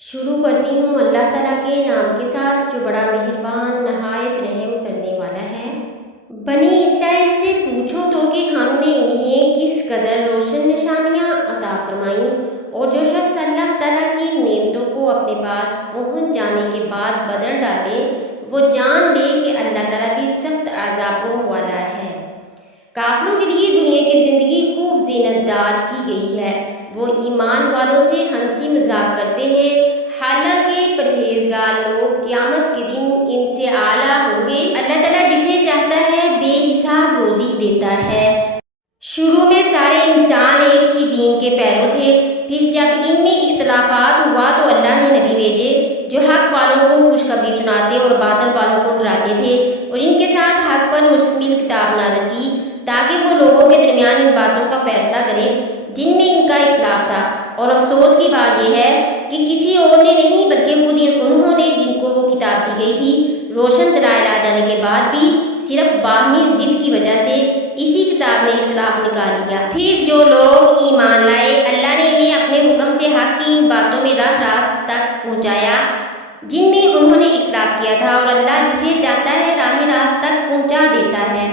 شروع کرتی ہوں اللہ تعالیٰ کے نام کے ساتھ جو بڑا مہربان نہایت رحم کرنے والا ہے۔ بنی اسرائیل سے پوچھو تو کہ ہم نے انہیں کس قدر روشن نشانیاں عطا فرمائیں، اور جو شخص اللہ تعالیٰ کی نعمتوں کو اپنے پاس پہنچ جانے کے بعد بدل ڈالے وہ جان لے کہ اللہ تعالیٰ بھی سخت عذابوں والا ہے۔ کافروں کے لیے دنیا کی زندگی خوب زینت دار کی گئی ہے، وہ ایمان والوں سے ہنسی مذاق کرتے ہیں، حالانکہ پرہیزگار لوگ قیامت کے دن ان سے اعلیٰ ہوں گے۔ اللہ تعالیٰ جسے چاہتا ہے بے حساب روزی دیتا ہے۔ شروع میں سارے انسان ایک ہی دین کے پیرو تھے، پھر جب ان میں اختلافات ہوا تو اللہ نے نبی بھیجے جو حق والوں کو خوشخبری سناتے اور باطل والوں کو ڈراتے تھے، اور ان کے ساتھ حق پر مشتمل کتاب نازل کی تاکہ وہ لوگوں کے درمیان ان باتوں کا فیصلہ کریں جن میں ان کا اختلاف تھا۔ اور افسوس کی بات یہ ہے کہ کسی اور نے نہیں بلکہ خود انہوں نے جن کو وہ کتاب دی گئی تھی روشن دلائل آ جانے کے بعد بھی صرف باہمی ضد کی وجہ سے اسی کتاب میں اختلاف نکال لیا۔ پھر جو لوگ ایمان لائے اللہ نے انہیں اپنے حکم سے حق کی ان باتوں میں راہ راست تک پہنچایا جن میں انہوں نے اختلاف کیا تھا، اور اللہ جسے چاہتا ہے راہ راست تک پہنچا دیتا ہے۔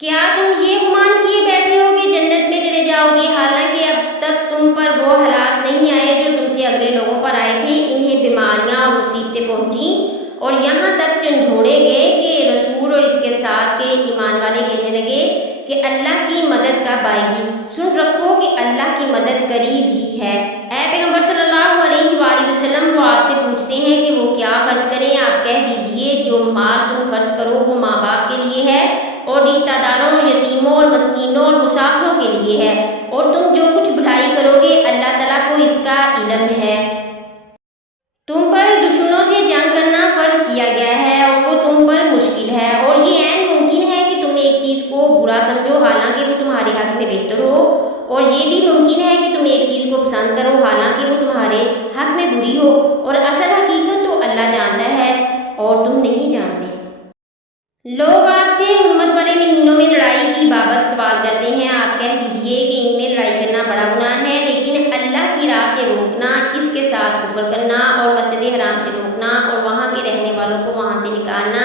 کیا تم یہ گمان کیے بیٹھے ہو کہ جنت میں چلے جاؤ گے، حالانکہ اب تک تم پر وہ حالات نہیں آئے جو تم سے اگلے لوگوں پر آئے تھے؟ انہیں بیماریاں اور مصیبتیں پہنچیں اور یہاں تک جھنجھوڑے گئے کہ رسول اور اس کے ساتھ کے ایمان والے کہنے لگے کہ اللہ کی مدد کب آئے گی؟ سن رکھو کہ اللہ کی مدد قریب ہی ہے۔ اے پیغمبر صلی اللہ علیہ وآلہ وسلم، وہ آپ سے پوچھتے ہیں کہ وہ کیا خرچ کریں، آپ کہہ دیجئے جو مال تم خرچ کرو وہ ماں باپ کے لیے ہے اور رشتہ داروں، یتیموں اور مسکینوں اور مسافروں کے لیے ہے، اور تم جو کچھ بھلائی کرو گے اللہ تعالیٰ کو اس کا علم ہے۔ تم پر دشمنوں سے جنگ کرنا فرض کیا گیا ہے اور وہ تم پر مشکل ہے، اور یہ عین ممکن ہے کہ تم ایک چیز کو برا سمجھو حالانکہ وہ تمہارے حق میں بہتر ہو، اور یہ بھی ممکن ہے کہ تم ایک چیز کو پسند کرو حالانکہ وہ تمہارے حق میں بری ہو، اور اصل حقیقت تو اللہ جانتا ہے اور تم نہیں جانتے۔ لوگ آپ سے حرمت والے مہینوں میں لڑائی کی بابت سوال کرتے ہیں، آپ کہہ دیجئے کہ ان میں لڑائی کرنا بڑا گناہ ہے، لیکن اللہ کی راہ سے روکنا، اس کے ساتھ کفر کرنا اور مسجد حرام سے روکنا اور وہاں کے رہنے والوں کو وہاں سے نکالنا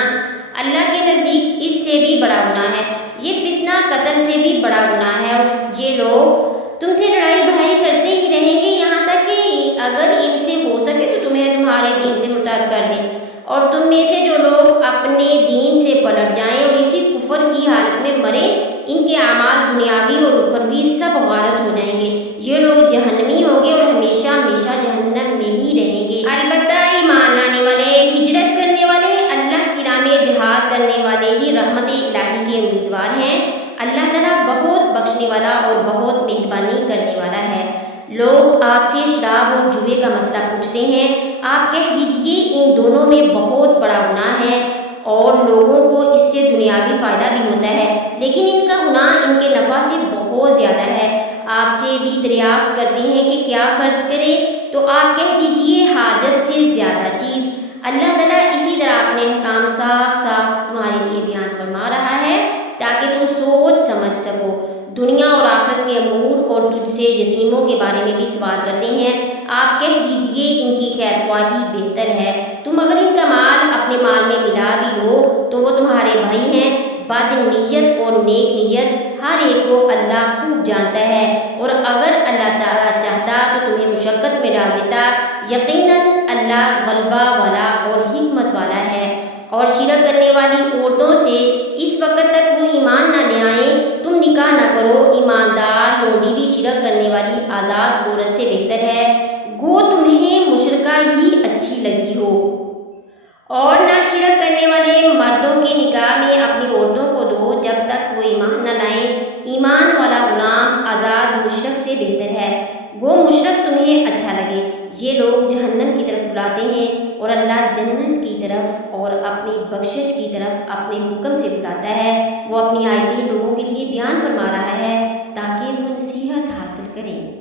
اللہ کے نزدیک اس سے بھی بڑا گناہ ہے، یہ فتنہ قتل سے بھی بڑا گناہ ہے، اور یہ لوگ تم سے لڑائی بڑھائی کرتے ہی رہیں گے یہاں تک کہ اگر ان سے ہو سکے تو تمہیں تمہارے دین سے مرتد کر دیں، اور تم میں سے جو لوگ اپنے دین سے پلٹ جائیں اور اسی کفر کی حالت میں مریں ان کے اعمال دنیاوی اور اخروی سب غارت ہو جائیں گے، یہ لوگ جہنمی ہوں گے اور ہمیشہ ہمیشہ جہنم میں ہی رہیں گے۔ البتہ ایمان لانے والے، ہجرت کرنے والے، اللہ کی راہ میں جہاد کرنے والے ہی رحمت الہی کے امیدوار ہیں۔ اللہ تعالیٰ بہت بخشنے والا اور بہت مہربانی کرنے والا ہے۔ لوگ آپ سے شراب اور جوئے کا مسئلہ پوچھتے ہیں، آپ کہہ دیجئے ان دونوں میں بہت بڑا گناہ ہے اور لوگوں کو اس سے دنیاوی فائدہ بھی ہوتا ہے، لیکن ان کا گناہ ان کے نفع سے بہت زیادہ ہے۔ آپ سے بھی دریافت کرتے ہیں کہ کیا خرچ کریں، تو آپ کہہ دیجئے حاجت سے زیادہ چیز۔ اللہ تعالیٰ اسی طرح اپنے احکام صاف صاف تمہارے لیے بیان فرما رہا ہے تاکہ تم سوچ سمجھ سکو۔ دنیا اور آخرت کے امور اور تجھ سے یتیموں کے بارے میں بھی سوال کرتے ہیں، آپ کہہ دیجئے ان کی خیر خواہی بہتر ہے، تم اگر ان کا مال اپنے مال میں ملا بھی لو تو وہ تمہارے بھائی ہیں۔ بد نیت اور نیک نیت ہر ایک کو اللہ خوب جانتا ہے، اور اگر اللہ تعالیٰ چاہتا تو تمہیں مشقت میں ڈال دیتا، یقیناً اللہ غلبہ والا اور حکمت والا ہے۔ اور شرک کرنے والی عورتوں سے اس وقت تک وہ ایمان نہ لے آئیں تم نکاح نہ کرو، ایماندار لونڈی بھی شرک کرنے والی آزاد عورت سے بہتر ہے، گو تمہیں مشرکہ ہی اچھی لگی ہو۔ اور نہ شرک کرنے والے مردوں کے نکاح میں اپنی عورتوں کو دو جب تک وہ ایمان نہ لائیں، ایمان والا غلام آزاد مشرک سے بہتر ہے، گو مشرک تمہیں اچھا لگے۔ یہ لوگ جہنم کی طرف بلاتے ہیں اور اللہ جنت کی طرف اور اپنی بخشش کی طرف اپنے حکم سے بلاتا ہے۔ وہ اپنی آیتیں لوگوں کے لیے بیان فرما رہا ہے تاکہ وہ نصیحت حاصل کریں۔